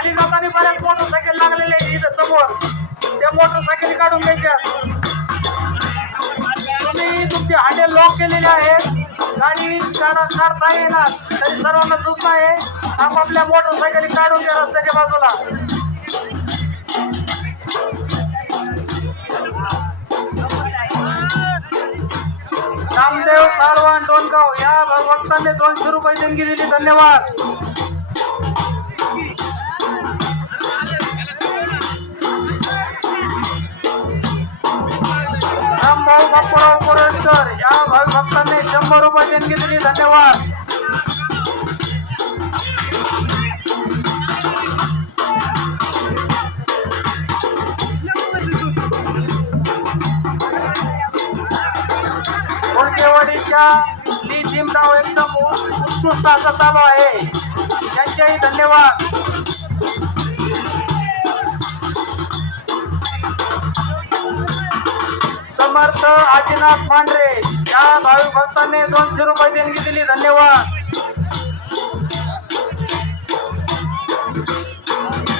आणि लोकांनी बऱ्याच मोटरसायकल लागलेले आहेत इथं समोर. त्या मोटरसायकल काढून घ्यायच्या. तुम्ही तुमचे हांडे लॉक केलेले आहेत. गाडी काढा काढता येणार. तरी सर्वांना सूचना आहे. आपापल्या मोटरसायकली काढून घ्या रस्त्याच्या बाजूला. नामदेव सारवान डोनगाव या भक्तांनी दोनशे रुपये देणगी दिली. धन्यवाद. भाऊ बापूराव कोरडकर या भावी भक्तांनी शंभर रुपये देणगी दिली धन्यवाद कोणतेवाडीच्या ली भीमराव एकदम उत्कृष्ट असं चालू आहे त्यांचेही धन्यवाद. समर्थ आदिनाथ मांढरे या भाविक भक्तांनी दोनशे रुपये देणगी दिली. धन्यवाद.